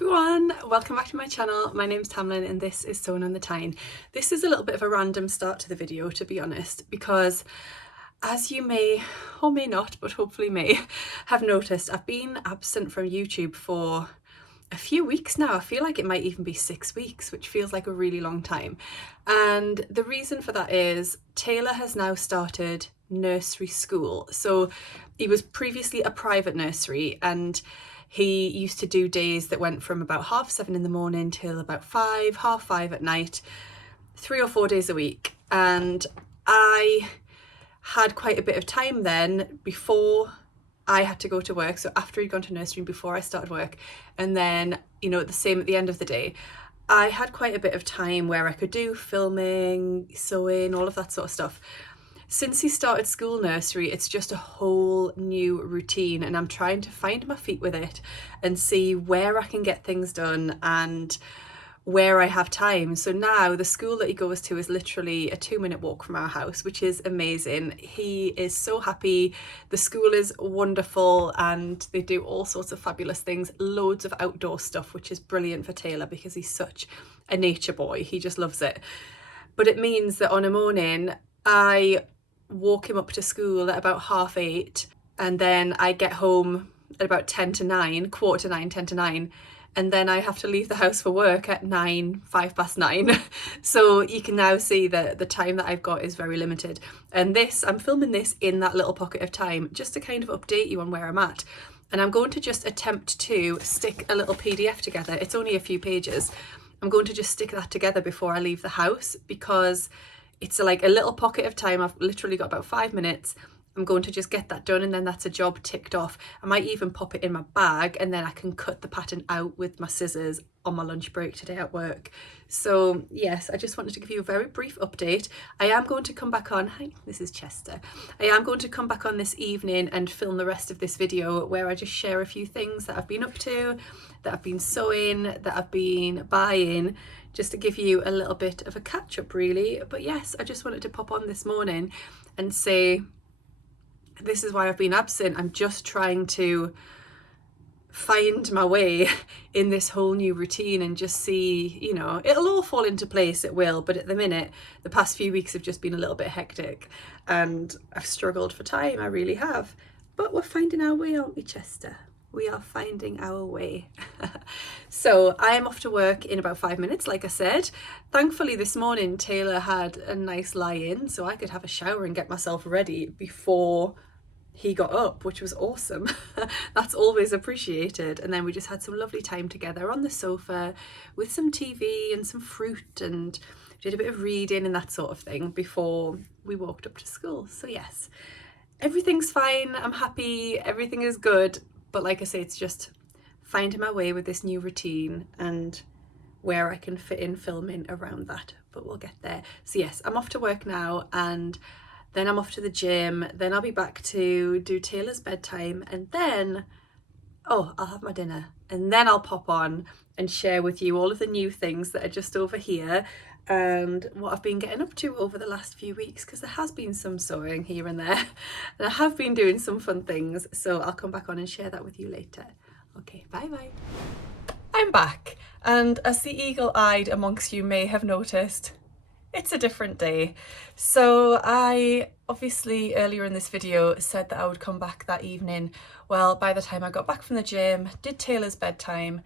everyone, welcome back to my channel. My name's Tamlyn and this is Sewing on the Tyne. This is a little bit of a random start to the video, to be honest, because as you may or may not, but hopefully may, have noticed, I've been absent from YouTube for a few weeks now. I feel like it might even be 6 weeks, which feels like a really long time. And the reason for that is Taylor has now started nursery school. So he was previously a private nursery and he used to do days that went from about 7:30 in the morning till about 5:30 at night, 3 or 4 days a week. And I had quite a bit of time then before I had to go to work. So after he'd gone to nursery and before I started work, and then, you know, the same at the end of the day, I had quite a bit of time where I could do filming, sewing, all of that sort of stuff. Since he started school nursery, it's just a whole new routine and I'm trying to find my feet with it and see where I can get things done and where I have time. So now the school that he goes to is literally a 2-minute walk from our house, which is amazing. He is so happy. The school is wonderful and they do all sorts of fabulous things, loads of outdoor stuff, which is brilliant for Taylor because he's such a nature boy. He just loves it. But it means that on a morning, I walk him up to school at about 8:30 and then I get home at about 10 to 9, quarter to 9, 10 to 9, and then I have to leave the house for work at 9, 9:05. So you can now see that the time that I've got is very limited. And I'm filming this in that little pocket of time just to kind of update you on where I'm at. And I'm going to just attempt to stick a little PDF together. It's only a few pages. I'm going to just stick that together before I leave the house because it's like a little pocket of time. I've literally got about 5 minutes. I'm going to just get that done and then that's a job ticked off. I might even pop it in my bag and then I can cut the pattern out with my scissors on my lunch break today at work. So yes, I just wanted to give you a very brief update. I am going to come back on, hi, this is Chester. I am going to come back on this evening and film the rest of this video where I just share a few things that I've been up to, that I've been sewing, that I've been buying, just to give you a little bit of a catch up really. But yes, I just wanted to pop on this morning and say, this is why I've been absent. I'm just trying to find my way in this whole new routine and just see, you know, it'll all fall into place, it will, but at the minute, the past few weeks have just been a little bit hectic and I've struggled for time, I really have. But we're finding our way, aren't we, Chester? We are finding our way. So I am off to work in about 5 minutes, like I said. Thankfully this morning Taylor had a nice lie-in so I could have a shower and get myself ready before he got up, which was awesome. That's always appreciated. And then we just had some lovely time together on the sofa with some TV and some fruit and did a bit of reading and that sort of thing before we walked up to school. So yes, everything's fine. I'm happy. Everything is good. But like I say, it's just finding my way with this new routine and where I can fit in filming around that, but we'll get there. So yes, I'm off to work now and then I'm off to the gym. Then I'll be back to do Taylor's bedtime and then, I'll have my dinner and then I'll pop on and share with you all of the new things that are just over here and what I've been getting up to over the last few weeks, because there has been some sewing here and there and I have been doing some fun things, so I'll come back on and share that with you later. Okay, bye bye. I'm back, and as the eagle-eyed amongst you may have noticed, it's a different day. So I obviously earlier in this video said that I would come back that evening. Well, by the time I got back from the gym, did Taylor's bedtime,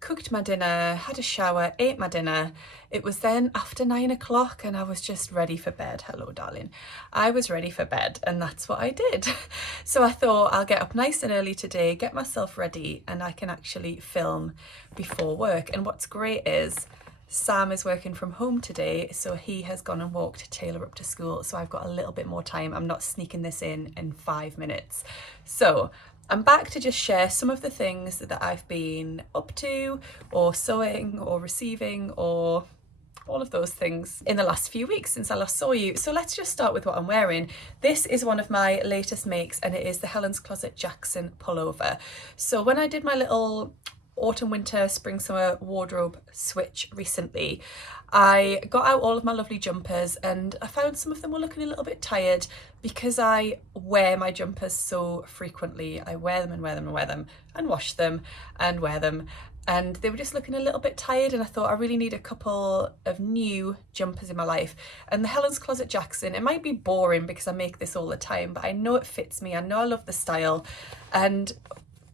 cooked my dinner, had a shower, ate my dinner. It was then after 9 o'clock and I was just ready for bed. Hello, darling. I was ready for bed and that's what I did. So I thought I'll get up nice and early today, get myself ready and I can actually film before work. And what's great is Sam is working from home today, so he has gone and walked Taylor up to school. So I've got a little bit more time. I'm not sneaking this in 5 minutes. So I'm back to just share some of the things that I've been up to or sewing or receiving or all of those things in the last few weeks since I last saw you. So let's just start with what I'm wearing. This is one of my latest makes and it is the Helen's Closet Jackson pullover. So when I did my little autumn, winter, spring, summer wardrobe switch recently, I got out all of my lovely jumpers and I found some of them were looking a little bit tired because I wear my jumpers so frequently. I wear them and wear them and wear them and wash them and wear them. and they were just looking a little bit tired, and I thought I really need a couple of new jumpers in my life. And the Helen's Closet Jackson, it might be boring because I make this all the time, but I know it fits me, I know I love the style, and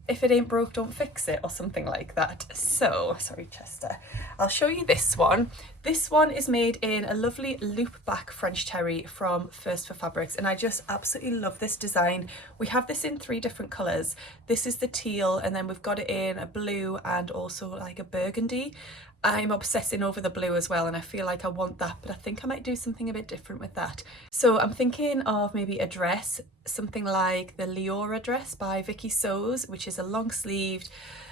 if it ain't broke, don't fix it, or something like that. So, sorry Chester, I'll show you this one. This one is made in a lovely loop back French terry from First for Fabrics, and I just absolutely love this design. We have this in 3 different colours. This is the teal, and then we've got it in a blue and also like a burgundy. I'm obsessing over the blue as well, and I feel like I want that, but I think I might do something a bit different with that. So I'm thinking of maybe a dress, something like the Leora dress by Vicky Sews, which is a long sleeved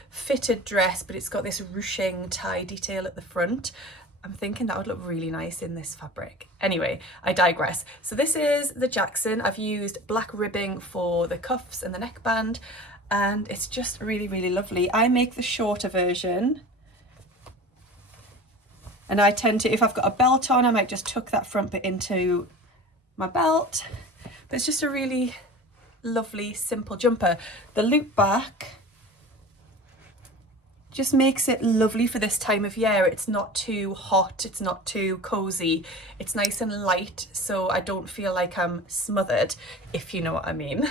fitted dress, but it's got this ruching tie detail at the front. I'm thinking that would look really nice in this fabric. Anyway, I digress. So this is the Jackson. I've used black ribbing for the cuffs and the neckband, and it's just really, really lovely. I make the shorter version, and I tend to, if I've got a belt on, I might just tuck that front bit into my belt. But it's just a really lovely, simple jumper. The loop back just makes it lovely for this time of year. It's not too hot, it's not too cozy, it's nice and light, so I don't feel like I'm smothered, if you know what I mean.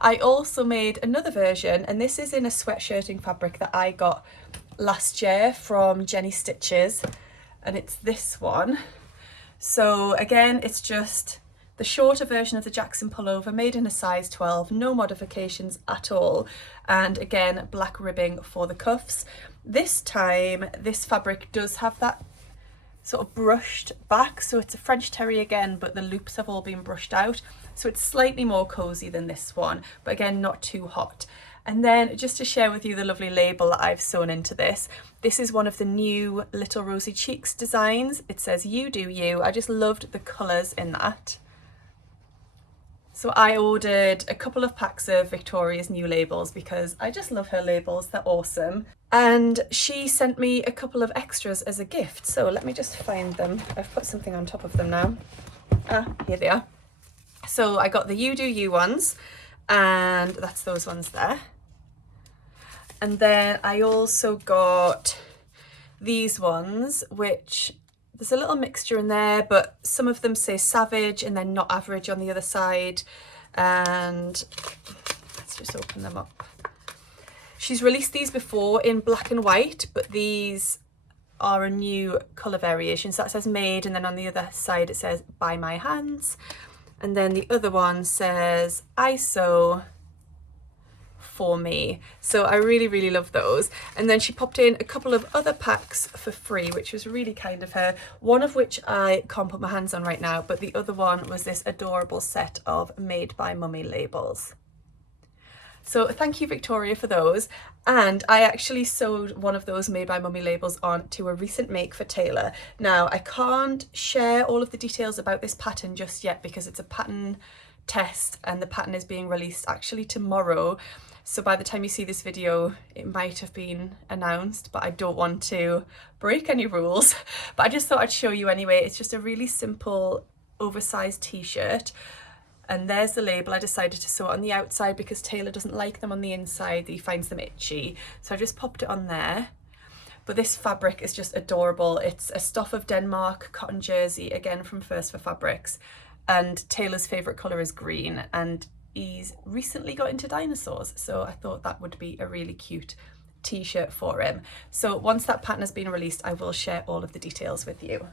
I also made another version, and this is in a sweatshirting fabric that I got last year from Jenny Stitches, and it's this one. So again, it's just the shorter version of the Jackson pullover, made in a size 12, no modifications at all, and again black ribbing for the cuffs. This time this fabric does have that sort of brushed back, so it's a French terry again, but the loops have all been brushed out, so it's slightly more cozy than this one, but again not too hot. And then just to share with you the lovely label that I've sewn into this. This is one of the new Little Rosy Cheeks designs. It says "You do you." I just loved the colours in that. So I ordered a couple of packs of Victoria's new labels because I just love her labels, they're awesome. And she sent me a couple of extras as a gift. So let me just find them. I've put something on top of them now. Here they are. So I got the You Do You ones, and that's those ones there. And then I also got these ones, which there's a little mixture in there, but some of them say Savage and then Not Average on the other side. And let's just open them up. She's released these before in black and white, but these are a new colour variation. So that says Made, and then on the other side it says By My Hands. And then the other one says I Sew For Me. So I really, really love those. And then she popped in a couple of other packs for free, which was really kind of her. One of which I can't put my hands on right now, but the other one was this adorable set of Made by Mummy labels. So thank you, Victoria, for those. And I actually sewed one of those Made by Mummy labels onto a recent make for Taylor. Now, I can't share all of the details about this pattern just yet because it's a pattern test and the pattern is being released actually tomorrow. So by the time you see this video, it might have been announced, but I don't want to break any rules. But I just thought I'd show you anyway. It's just a really simple oversized t-shirt. And there's the label. I decided to sew it on the outside because Taylor doesn't like them on the inside. He finds them itchy. So I just popped it on there. But this fabric is just adorable. It's a Stuff of Denmark cotton jersey, again from First for Fabrics. And Taylor's favourite colour is green. And he's recently got into dinosaurs. So I thought that would be a really cute t-shirt for him. So once that pattern has been released, I will share all of the details with you.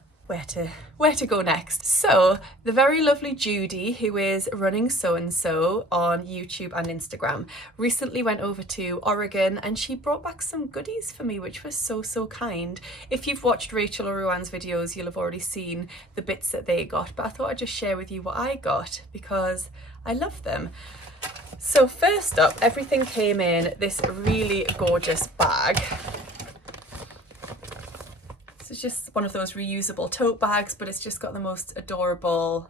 Where to go next. So the very lovely Judy, who is running So and So on YouTube and Instagram, recently went over to Oregon and she brought back some goodies for me, which was so kind. If you've watched Rachel or Ruan's videos, you'll have already seen the bits that they got, but I thought I'd just share with you what I got because I love them. So first up, everything came in this really gorgeous bag. It's just one of those reusable tote bags, but it's just got the most adorable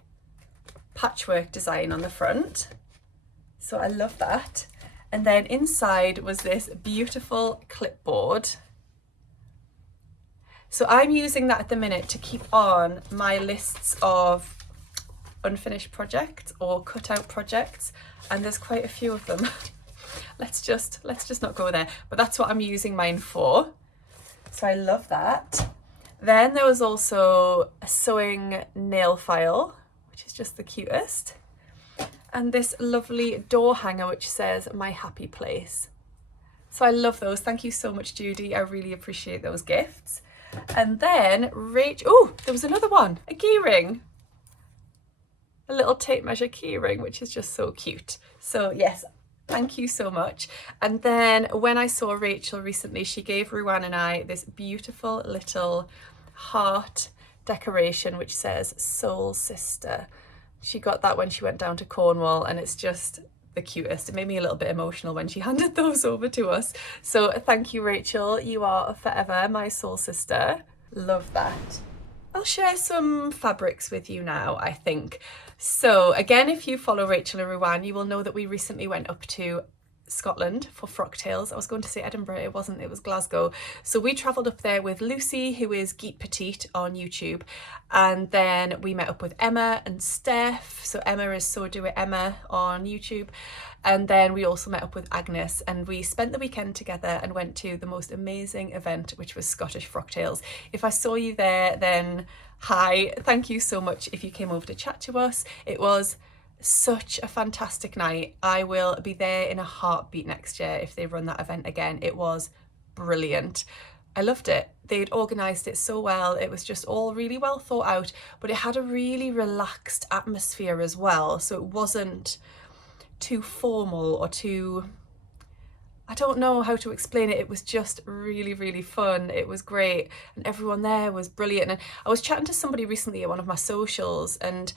patchwork design on the front. So I love that. And then inside was this beautiful clipboard. So I'm using that at the minute to keep on my lists of unfinished projects or cut out projects, and there's quite a few of them. let's just not go there. But that's what I'm using mine for. So I love that. Then there was also a sewing nail file, which is just the cutest. And this lovely door hanger, which says my happy place. So I love those. Thank you so much, Judy. I really appreciate those gifts. And then oh, there was another one, a key ring. A little tape measure key ring, which is just so cute. So yes, thank you so much. And then when I saw Rachel recently, she gave Ruan and I this beautiful little heart decoration, which says Soul Sister. She got that when she went down to Cornwall, and it's just the cutest. It made me a little bit emotional when she handed those over to us. So thank you, Rachel. You are forever my soul sister. Love that. I'll share some fabrics with you now, I think. So again, if you follow Rachel and Ruan, you will know that we recently went up to Scotland for Frocktails. I was going to say Edinburgh, it wasn't, it was Glasgow. So we travelled up there with Lucy, who is Geek Petite on YouTube, and then we met up with Emma and Steph. So Emma is So Do It Emma on YouTube, and then we also met up with Agnes, and we spent the weekend together and went to the most amazing event, which was Scottish Frocktails. If I saw you there, then hi, thank you so much if you came over to chat to us. It was such a fantastic night. I will be there in a heartbeat next year if they run that event again. It was brilliant. I loved it. They'd organised it so well. It was just all really well thought out, but it had a really relaxed atmosphere as well. So it wasn't too formal or too, I don't know how to explain it. It was just really, really fun. It was great. And everyone there was brilliant. And I was chatting to somebody recently at one of my socials, and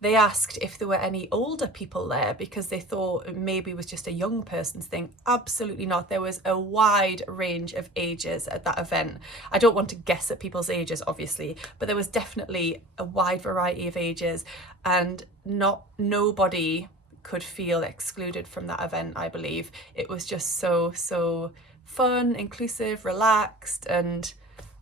they asked if there were any older people there because they thought maybe it was just a young person's thing. Absolutely not. There was a wide range of ages at that event. I don't want to guess at people's ages, obviously, but there was definitely a wide variety of ages, and nobody could feel excluded from that event, I believe. It was just so fun, inclusive, relaxed, and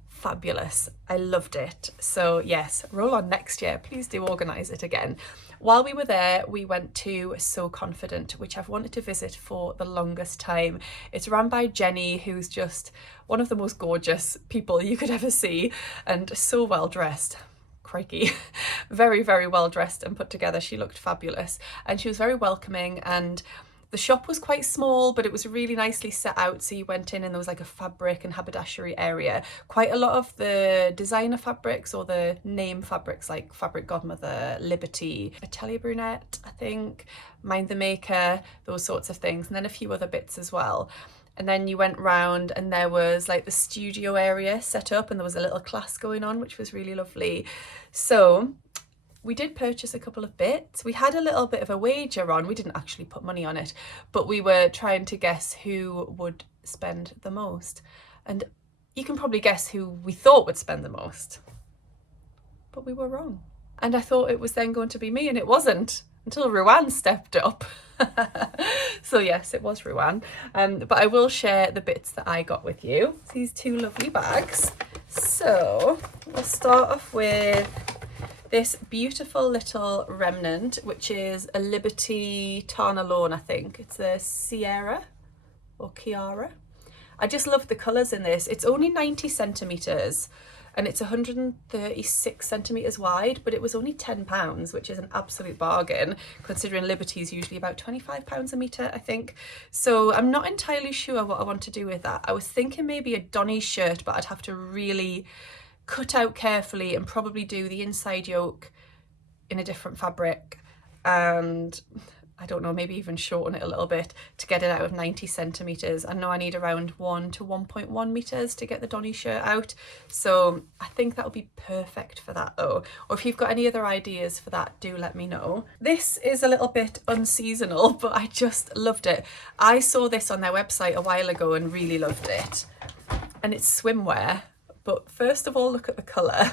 fabulous. I loved it. So yes, roll on next year. Please do organise it again. While we were there, we went to So Confident, which I've wanted to visit for the longest time. It's run by Jenny, who's just one of the most gorgeous people you could ever see, and so well dressed. Crikey. Very, very well dressed and put together. She looked fabulous, and she was very welcoming, and the shop was quite small, but it was really nicely set out. So you went in and there was like a fabric and haberdashery area. Quite a lot of the designer fabrics or the name fabrics like Fabric Godmother, Liberty, Atelier Brunette, I think, Mind the Maker, those sorts of things. And then a few other bits as well. And then you went round and there was like the studio area set up, and there was a little class going on, which was really lovely. So we did purchase a couple of bits. We had a little bit of a wager on. We didn't actually put money on it, but we were trying to guess who would spend the most. And you can probably guess who we thought would spend the most. But we were wrong. And I thought it was then going to be me, and it wasn't until Ruan stepped up. So yes, it was Ruan. But I will share the bits that I got with you. These two lovely bags. So we'll start off with this beautiful little remnant, which is a Liberty Tarnalone, I think. It's a Sierra or Chiara. I just love the colours in this. It's only 90 centimetres and it's 136 centimetres wide, but it was only £10, which is an absolute bargain, considering Liberty is usually about £25 a metre, I think. So I'm not entirely sure what I want to do with that. I was thinking maybe a Donny shirt, but I'd have to really cut out carefully and probably do the inside yoke in a different fabric, and I don't know, maybe even shorten it a little bit to get it out of 90 centimetres. I know I need around 1 to 1.1 metres to get the Donny shirt out, so I think that would be perfect for that though. Or if you've got any other ideas for that, do let me know. This is a little bit unseasonal, but I just loved it. I saw this on their website a while ago and really loved it, and it's swimwear. But first of all, look at the colour,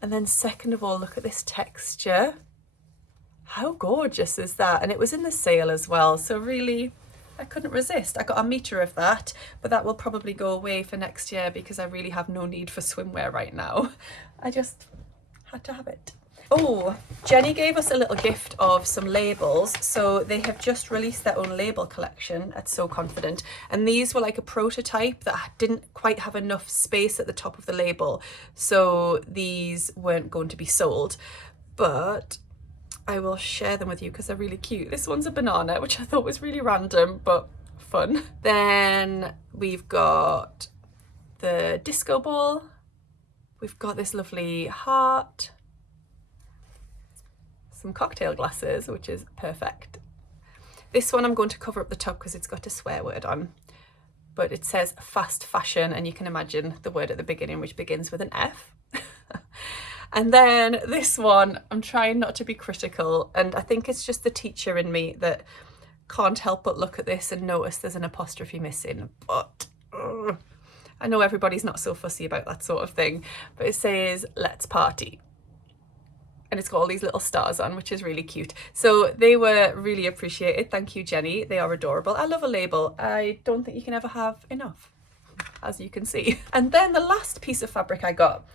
and then second of all, look at this texture. How gorgeous is that? And it was in the sale as well, so really I couldn't resist. I got a metre of that, but that will probably go away for next year because I really have no need for swimwear right now. I just had to have it. Oh, Jenny gave us a little gift of some labels. So they have just released their own label collection at So Confident. And these were like a prototype that didn't quite have enough space at the top of the label. So these weren't going to be sold. But I will share them with you because they're really cute. This one's a banana, which I thought was really random, but fun. Then we've got the disco ball. We've got this lovely heart. Some cocktail glasses, which is perfect. This one I'm going to cover up the top because it's got a swear word on, but it says fast fashion, and you can imagine the word at the beginning, which begins with an F. And then this one, I'm trying not to be critical, and I think it's just the teacher in me that can't help but look at this and notice there's an apostrophe missing, but I know everybody's not so fussy about that sort of thing, but it says let's party. And it's got all these little stars on, which is really cute. So they were really appreciated. Thank you, Jenny. They are adorable. I love a label. I don't think you can ever have enough, as you can see. And then the last piece of fabric I got,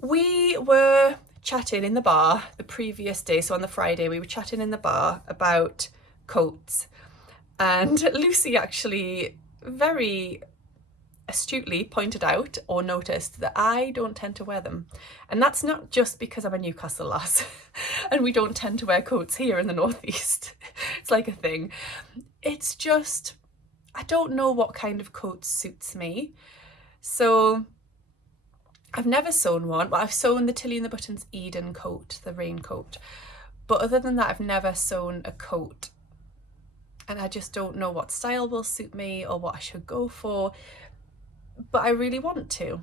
we were chatting in the bar the previous day. So on the Friday, we were chatting in the bar about coats. And Lucy actually very astutely pointed out or noticed that I don't tend to wear them. And that's not just because I'm a Newcastle lass and we don't tend to wear coats here in the Northeast. It's like a thing. It's just, I don't know what kind of coat suits me. So I've never sewn one, but I've sewn the Tilly and the Buttons Eden coat, the raincoat. But other than that, I've never sewn a coat. And I just don't know what style will suit me or what I should go for. But I really want to.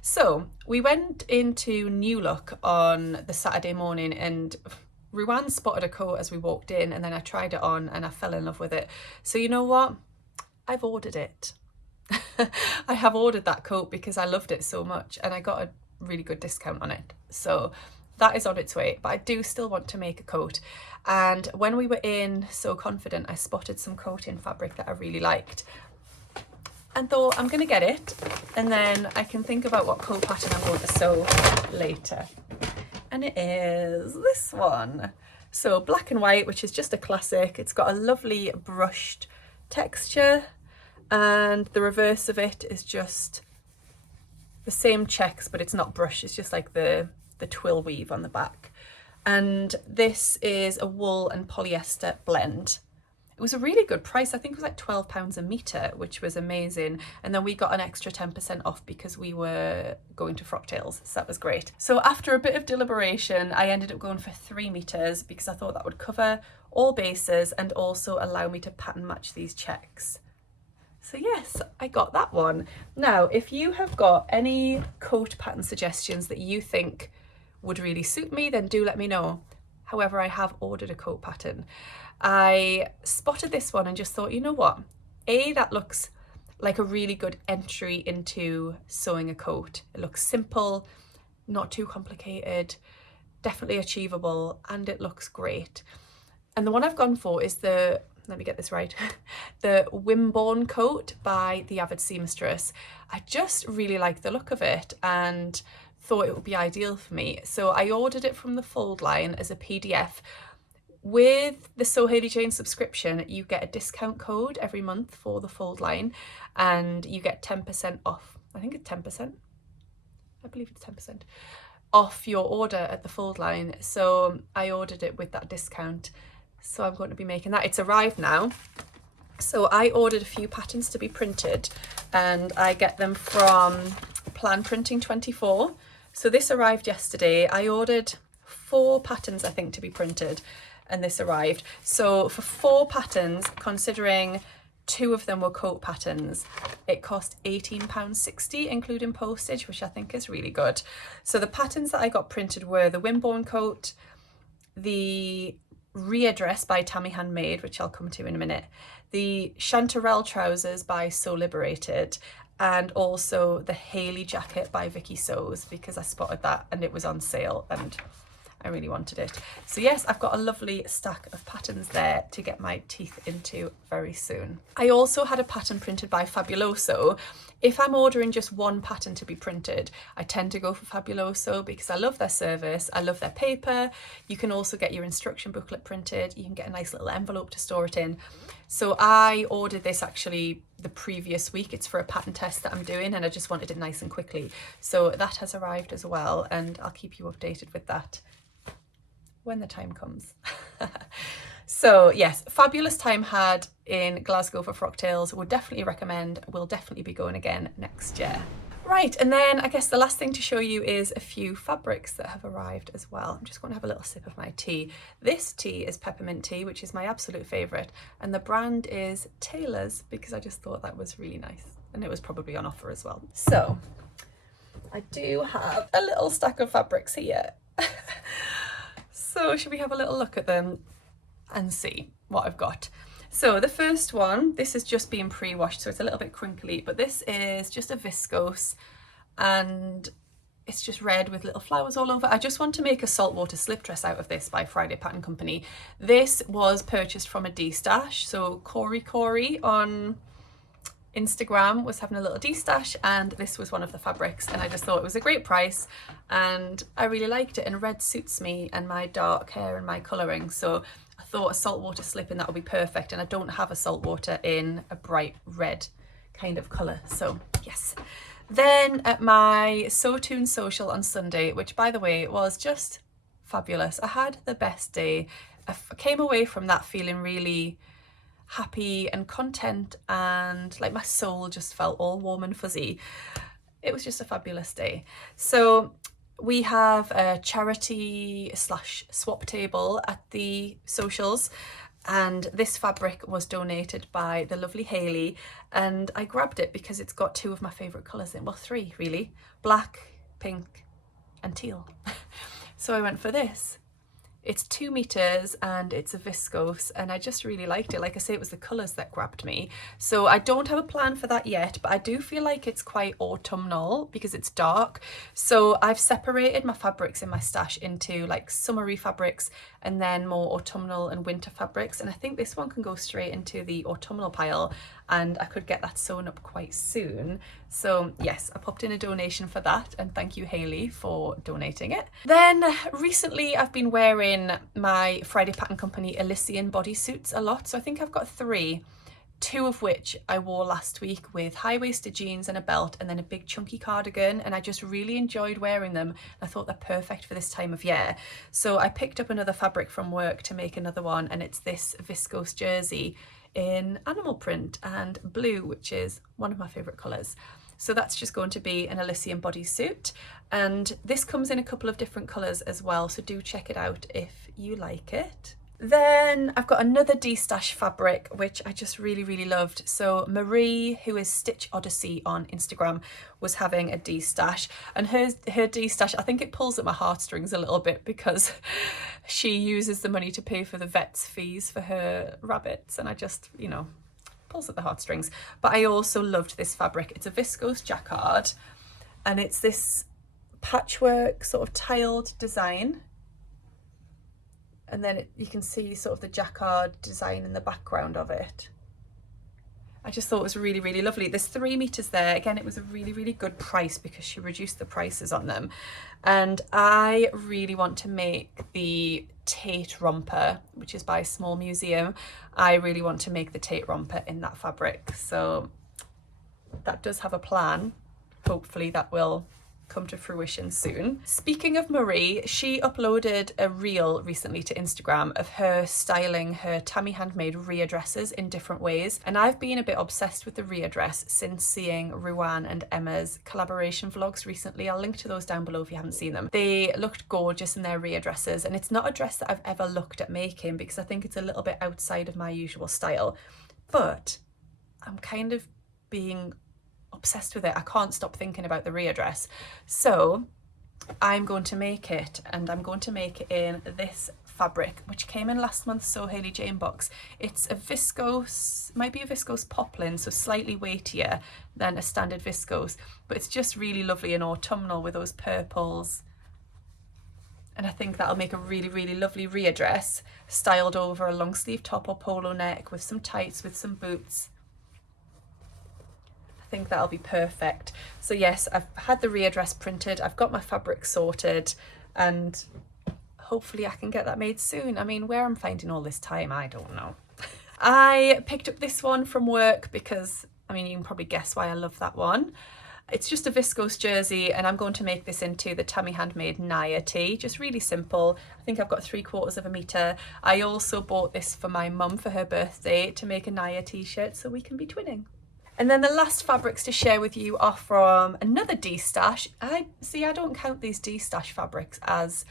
So we went into New Look on the Saturday morning, and Ruan spotted a coat as we walked in, and then I tried it on and I fell in love with it. So you know what? I've ordered it. I have ordered that coat because I loved it so much and I got a really good discount on it. So that is on its way, but I do still want to make a coat. And when we were in So Confident, I spotted some coating fabric that I really liked and thought I'm gonna get it, and then I can think about what coat pattern I'm going to sew later. And it is this one. So black and white, which is just a classic. It's got a lovely brushed texture, and the reverse of it is just the same checks, but it's not brushed. It's just like the twill weave on the back. And this is a wool and polyester blend. It was a really good price. I think it was like £12 a metre, which was amazing. And then we got an extra 10% off because we were going to Frocktails, so that was great. So after a bit of deliberation, I ended up going for 3 metres because I thought that would cover all bases and also allow me to pattern match these checks. So yes, I got that one. Now, if you have got any coat pattern suggestions that you think would really suit me, then do let me know. However, I have ordered a coat pattern. I spotted this one and just thought, you know what? That looks like a really good entry into sewing a coat. It looks simple, not too complicated, definitely achievable, and it looks great. And the one I've gone for is the, let me get this right, the Wimborne coat by The Avid Seamstress. I just really like the look of it and thought it would be ideal for me. So I ordered it from the Fold line as a PDF. With the Sew Hayley Jane subscription, you get a discount code every month for the Fold line and you get 10% off. I think it's 10%. I believe it's 10% off your order at the Fold line. So I ordered it with that discount. So I'm going to be making that. It's arrived now. So I ordered a few patterns to be printed and I get them from Plan Printing 24. So this arrived yesterday. I ordered 4 patterns, I think, to be printed, and this arrived. So for 4 patterns, considering 2 of them were coat patterns, it cost £18.60 including postage, which I think is really good. So the patterns that I got printed were the Wimborne coat, the Rhea dress by Tammy Handmade, which I'll come to in a minute, the Chanterelle trousers by So Liberated, and also the Hayley jacket by Vicky Sews, because I spotted that and it was on sale and I really wanted it. So yes, I've got a lovely stack of patterns there to get my teeth into very soon. I also had a pattern printed by Fabuloso. If I'm ordering just one pattern to be printed, I tend to go for Fabuloso because I love their service, I love their paper. You can also get your instruction booklet printed. You can get a nice little envelope to store it in. So I ordered this actually the previous week. It's for a pattern test that I'm doing and I just wanted it nice and quickly. So that has arrived as well, and I'll keep you updated with that when the time comes. So yes, fabulous time had in Glasgow for Frocktails. Would definitely recommend. We'll definitely be going again next year. Right, and then I guess the last thing to show you is a few fabrics that have arrived as well. I'm just going to have a little sip of my tea. This tea is peppermint tea, which is my absolute favourite, and the brand is Taylor's because I just thought that was really nice, and it was probably on offer as well. So I do have a little stack of fabrics here. So should we have a little look at them and see what I've got? So the first one, this is just being pre-washed, so it's a little bit crinkly, but this is just a viscose and it's just red with little flowers all over. I just want to make a saltwater slip dress out of this by Friday Pattern Company. This was purchased from a destash, so Corey on Instagram was having a little destash and this was one of the fabrics, and I just thought it was a great price and I really liked it, and red suits me and my dark hair and my colouring, so I thought a saltwater slip and that would be perfect, and I don't have a saltwater in a bright red kind of colour, so yes. Then at my Sew Tune social on Sunday, which by the way was just fabulous, I had the best day. I came away from that feeling really happy and content, and like my soul just felt all warm and fuzzy. It was just a fabulous day. So we have a charity / swap table at the socials, and this fabric was donated by the lovely Hayley, and I grabbed it because it's got two of my favourite colours in, well, three really, black, pink and teal. So I went for this. It's 2 meters and it's a viscose, and I just really liked it. Like I say, it was the colours that grabbed me. So I don't have a plan for that yet, but I do feel like it's quite autumnal because it's dark. So I've separated my fabrics in my stash into like summery fabrics and then more autumnal and winter fabrics. And I think this one can go straight into the autumnal pile, and I could get that sewn up quite soon. So yes, I popped in a donation for that, and thank you Hayley for donating it. Then recently I've been wearing my Friday Pattern Company Elysian bodysuits a lot, so I think I've got 3, 2 of which I wore last week with high-waisted jeans and a belt and then a big chunky cardigan, and I just really enjoyed wearing them. I thought they're perfect for this time of year. So I picked up another fabric from work to make another one, and it's this viscose jersey in animal print and blue, which is one of my favourite colours. So that's just going to be an Elysian bodysuit, and this comes in a couple of different colours as well, so do check it out if you like it. Then I've got another destash fabric which I just really loved. So Marie, who is Stitch Odyssey on Instagram, was having a destash, and her destash, I think it pulls at my heartstrings a little bit because she uses the money to pay for the vet's fees for her rabbits, and I just, you know, pulls at the heartstrings. But I also loved this fabric. It's a viscose jacquard, and it's this patchwork sort of tiled design, and then you can see sort of the jacquard design in the background of it. I just thought it was really lovely. There's 3 meters there. Again, it was a really good price because she reduced the prices on them. And I really want to make the Tate romper, which is by Small Museum. I really want to make the Tate romper in that fabric. So that does have a plan. Hopefully that will come to fruition soon. Speaking of Marie, she uploaded a reel recently to Instagram of her styling her Tammy handmade Rhea dresses in different ways, and I've been a bit obsessed with the Rhea dress since seeing Ruan and Emma's collaboration vlogs recently. I'll link to those down below if you haven't seen them. They looked gorgeous in their Rhea dresses, and it's not a dress that I've ever looked at making because I think it's a little bit outside of my usual style, but I'm kind of being obsessed with it. I can't stop thinking about the Rhea dress. So I'm going to make it, and I'm going to make it in this fabric which came in last month's So Hayley Jane box. It's a viscose, might be a viscose poplin, so slightly weightier than a standard viscose, but it's just really lovely and autumnal with those purples And I think that'll make a really, really lovely Rhea dress, styled over a long sleeve top or polo neck with some tights, with some boots. I think that'll be perfect. So yes, I've had the Rhea dress printed, I've got my fabric sorted, and hopefully I can get that made soon. I mean, where I'm finding all this time, I don't know. I picked up this one from work because, I mean, you can probably guess why I love that one. It's just a viscose jersey, and I'm going to make this into the Tammy Handmade Naya tee, just really simple. I think I've got 3/4 of a metre. I also bought this for my mum for her birthday to make a Naya t-shirt so we can be twinning. And then the last fabrics to share with you are from another destash. I don't count these destash fabrics as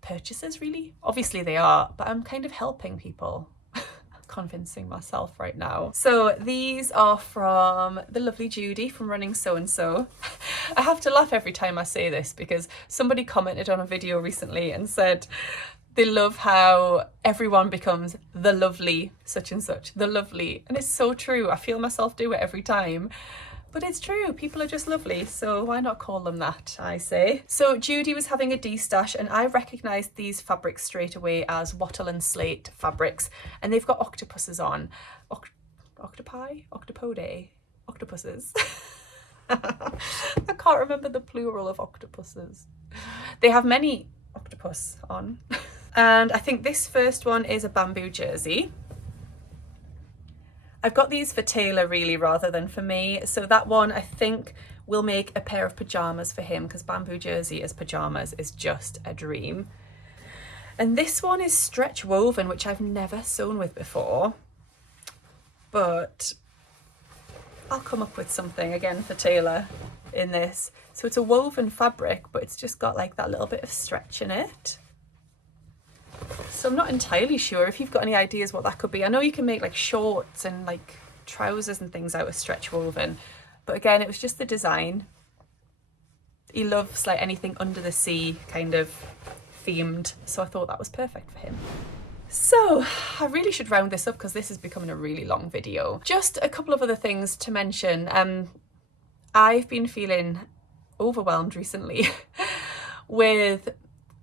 purchases really. Obviously they are, but I'm kind of helping people. Convincing myself right now. So these are from the lovely Judy from Running So and So. I have to laugh every time I say this because somebody commented on a video recently and said they love how everyone becomes the lovely such and such, the lovely, and it's so true. I feel myself do it every time. But it's true, people are just lovely, so why not call them that, I say. So Judy was having a destash, and I recognised these fabrics straight away as wattle and slate fabrics, and they've got octopuses on. Octopi? Octopode? Octopuses? I can't remember the plural of octopuses. They have many octopus on. And I think this first one is a bamboo jersey. I've got these for Taylor really rather than for me. So that one I think will make a pair of pajamas for him, because bamboo jersey as pajamas is just a dream. And this one is stretch woven, which I've never sewn with before, but I'll come up with something again for Taylor in this. So it's a woven fabric, but it's just got like that little bit of stretch in it. So I'm not entirely sure if you've got any ideas what that could be. I know you can make like shorts and like trousers and things out of stretch woven, but again, it was just the design. He loves like anything under the sea kind of themed, so I thought that was perfect for him. So I really should round this up because this is becoming a really long video. Just a couple of other things to mention. I've been feeling overwhelmed recently with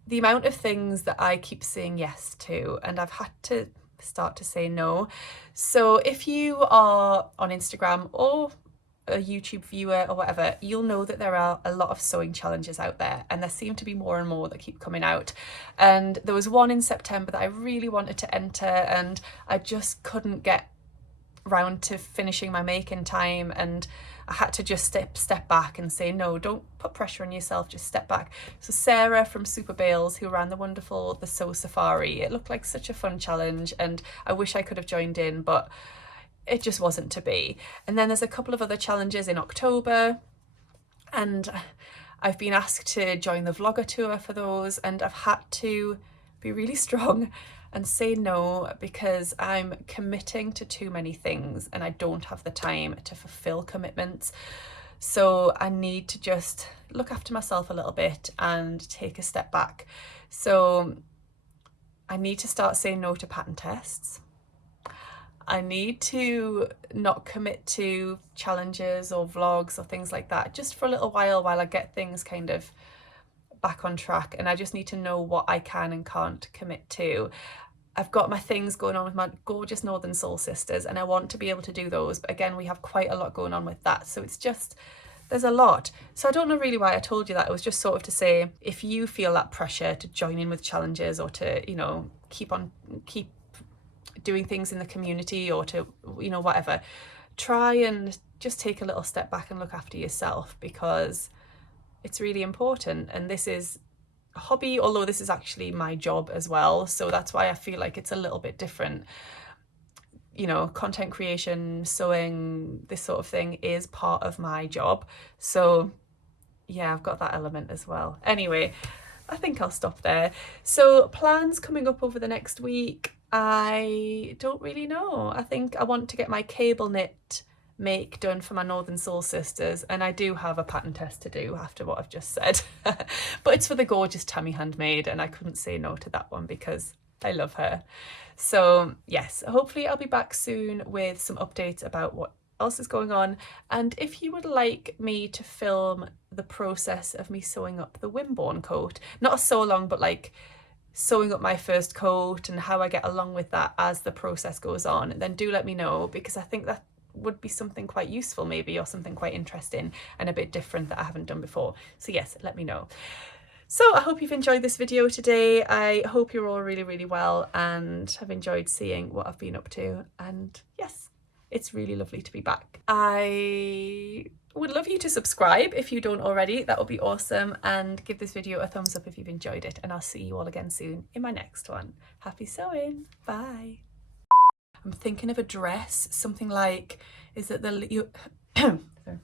the amount of things that I keep saying yes to, and I've had to start to say no. So if you are on Instagram or a YouTube viewer or whatever, you'll know that there are a lot of sewing challenges out there, and there seem to be more and more that keep coming out. And there was one in September that I really wanted to enter, and I just couldn't get round to finishing my make in time, and I had to just step back and say no, don't put pressure on yourself, just step back. So Sarah from Super Bales, who ran the Sew Safari, it looked like such a fun challenge, and I wish I could have joined in, but it just wasn't to be. And then there's a couple of other challenges in October, and I've been asked to join the vlogger tour for those, and I've had to be really strong and say no because I'm committing to too many things and I don't have the time to fulfill commitments. So I need to just look after myself a little bit and take a step back. So I need to start saying no to pattern tests. I need to not commit to challenges or vlogs or things like that just for a little while I get things kind of back on track, and I just need to know what I can and can't commit to. I've got my things going on with my gorgeous Northern Soul sisters, and I want to be able to do those, but again, we have quite a lot going on with that, so it's just, there's a lot. So I don't know really why I told you that. It was just sort of to say, if you feel that pressure to join in with challenges or to, you know, keep doing things in the community or to, you know, whatever, try and just take a little step back and look after yourself, because it's really important. And this is a hobby, although this is actually my job as well, so that's why I feel like it's a little bit different. You know, content creation, sewing, this sort of thing is part of my job, so yeah, I've got that element as well. Anyway, I think I'll stop there. So plans coming up over the next week, I don't really know. I think I want to get my cable knit make done for my Northern Soul sisters, and I do have a pattern test to do after what I've just said. But it's for the gorgeous Tammy Handmade, and I couldn't say no to that one because I love her. So yes, hopefully I'll be back soon with some updates about what else is going on, and if you would like me to film the process of me sewing up the Wimborne coat, not a sew along, but like sewing up my first coat and how I get along with that as the process goes on, then do let me know, because I think that would be something quite useful maybe, or something quite interesting and a bit different that I haven't done before. So yes, let me know. So I hope you've enjoyed this video today. I hope you're all really, really well and have enjoyed seeing what I've been up to. And yes, it's really lovely to be back. I would love you to subscribe if you don't already. That would be awesome. And give this video a thumbs up if you've enjoyed it. And I'll see you all again soon in my next one. Happy sewing. Bye. I'm thinking of a dress, something like, is it the... Sorry.